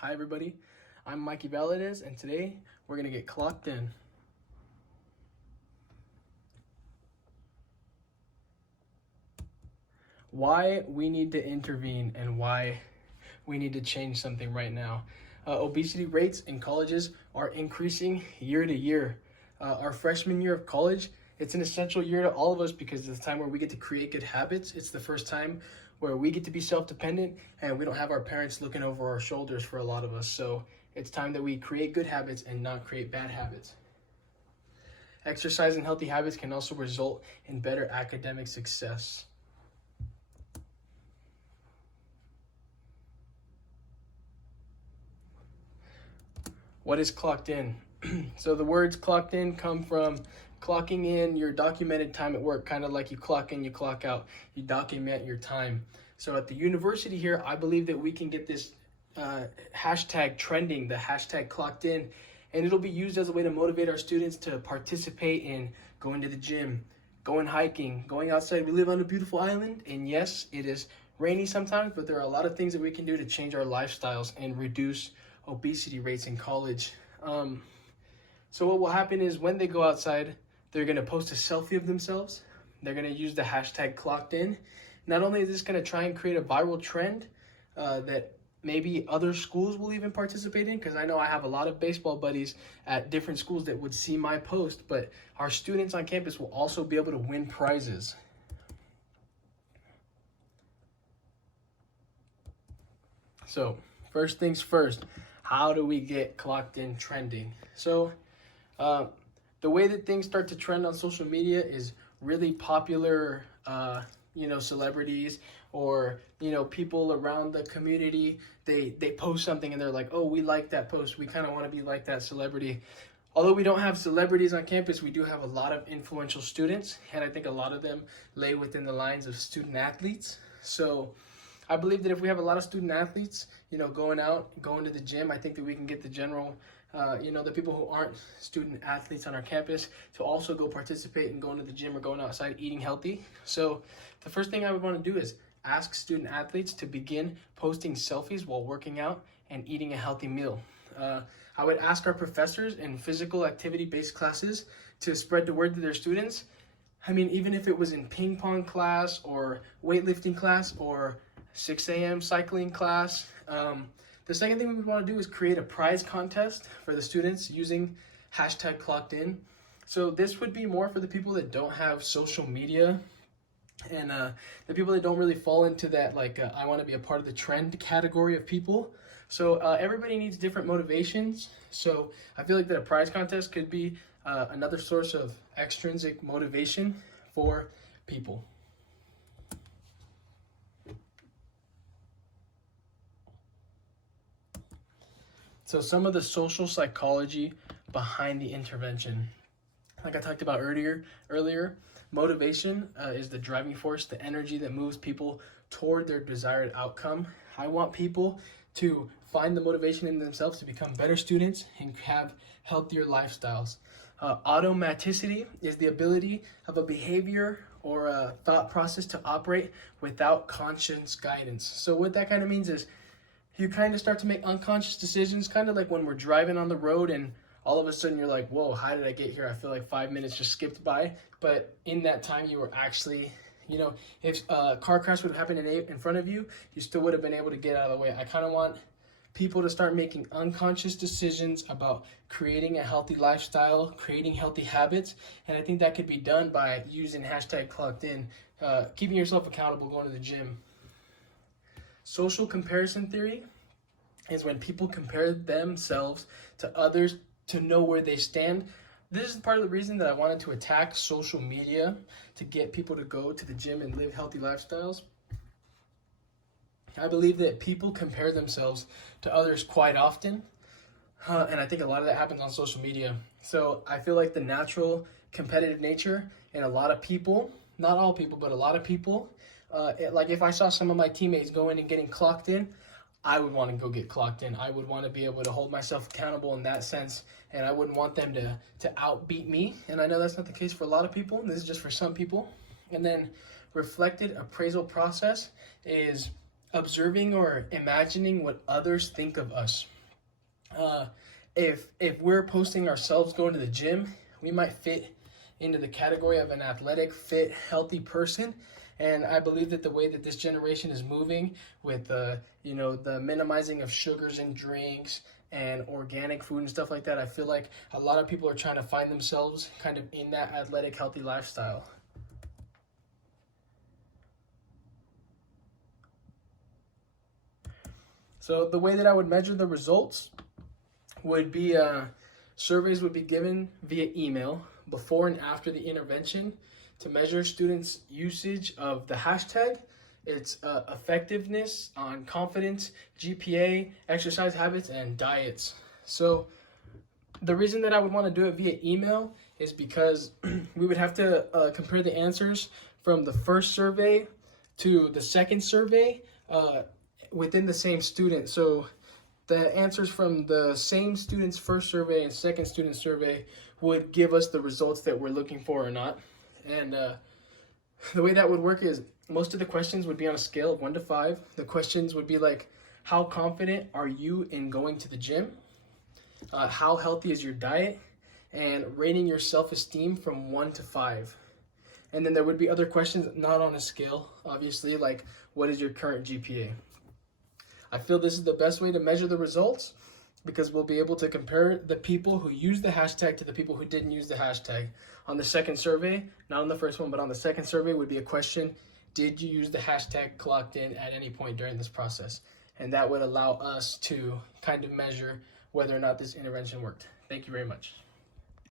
Hi everybody, I'm Mikey Valadez, and today we're gonna get clocked in. Why we need to intervene and why we need to change something right now. Obesity rates in colleges are increasing year to year. Our freshman year of college, it's an essential year to all of us because it's the time where we get to create good habits. It's the first time where we get to be self-dependent and we don't have our parents looking over our shoulders for a lot of us. So it's time that we create good habits and not create bad habits. Exercise and healthy habits can also result in better academic success. What is clocked in? So the words clocked in come from clocking in your documented time at work, kind of like you clock in, you clock out, you document your time. So at the university here, I believe that we can get this hashtag trending, the hashtag clocked in, and it'll be used as a way to motivate our students to participate in going to the gym, going hiking, going outside. We live on a beautiful island, and yes, it is rainy sometimes, but there are a lot of things that we can do to change our lifestyles and reduce obesity rates in college. So what will happen is when they go outside, they're going to post a selfie of themselves. They're going to use the hashtag clocked in. Not only is this going to try and create a viral trend that maybe other schools will even participate in, because I know I have a lot of baseball buddies at different schools that would see my post, but our students on campus will also be able to win prizes. So first things first, how do we get clocked in trending? So the way that things start to trend on social media is really popular, celebrities or, people around the community. They post something and they're like, oh, we like that post. We kind of want to be like that celebrity. Although we don't have celebrities on campus, we do have a lot of influential students. And I think a lot of them lay within the lines of student athletes. So I believe that if we have a lot of student athletes, going out, going to the gym, I think that we can get the general, the people who aren't student athletes on our campus to also go participate in going to the gym or going outside eating healthy. So the first thing I would want to do is ask student athletes to begin posting selfies while working out and eating a healthy meal. I would ask our professors in physical activity-based classes to spread the word to their students. I mean, even if it was in ping pong class or weightlifting class or 6 a.m. cycling class. The second thing we want to do is create a prize contest for the students using hashtag clocked in. So this would be more for the people that don't have social media and the people that don't really fall into that I want to be a part of the trend category of people. So everybody needs different motivations. So I feel like that a prize contest could be another source of extrinsic motivation for people. So some of the social psychology behind the intervention. Like I talked about earlier, motivation is the driving force, the energy that moves people toward their desired outcome. I want people to find the motivation in themselves to become better students and have healthier lifestyles. Automaticity is the ability of a behavior or a thought process to operate without conscious guidance. So what that kind of means is you kind of start to make unconscious decisions, kind of like when we're driving on the road and all of a sudden you're like, whoa, how did I get here? I feel like 5 minutes just skipped by. But in that time, you were actually, if a car crash would have happened in front of you, you still would have been able to get out of the way. I kind of want people to start making unconscious decisions about creating a healthy lifestyle, creating healthy habits. And I think that could be done by using hashtag clocked in, keeping yourself accountable, going to the gym. Social comparison theory is when people compare themselves to others to know where they stand. This is part of the reason that I wanted to attack social media, to get people to go to the gym and live healthy lifestyles. I believe that people compare themselves to others quite often, and I think a lot of that happens on social media. So I feel like the natural competitive nature in a lot of people, not all people, but a lot of people, like if I saw some of my teammates going and getting clocked in, I would want to go get clocked in. I would want to be able to hold myself accountable in that sense, and I wouldn't want them to outbeat me. And I know that's not the case for a lot of people. This is just for some people. And then reflected appraisal process is observing or imagining what others think of us. If we're posting ourselves going to the gym, we might fit into the category of an athletic, fit, healthy person. And I believe that the way that this generation is moving with the minimizing of sugars in drinks and organic food and stuff like that, I feel like a lot of people are trying to find themselves kind of in that athletic, healthy lifestyle. So the way that I would measure the results would be surveys would be given via email before and after the intervention to measure students' usage of the hashtag, its effectiveness on confidence, GPA, exercise habits, and diets. So the reason that I would want to do it via email is because we would have to compare the answers from the first survey to the second survey within the same student. So the answers from the same student's first survey and second student survey would give us the results that we're looking for or not. And the way that would work is most of the questions would be on a scale of 1 to 5. The questions would be like, how confident are you in going to the gym? How healthy is your diet? And rating your self-esteem from 1 to 5. And then there would be other questions not on a scale, obviously, like what is your current GPA? I feel this is the best way to measure the results because we'll be able to compare the people who use the hashtag to the people who didn't use the hashtag. On the second survey, not on the first one, but on the second survey would be a question, did you use the hashtag clocked in at any point during this process? And that would allow us to kind of measure whether or not this intervention worked. Thank you very much.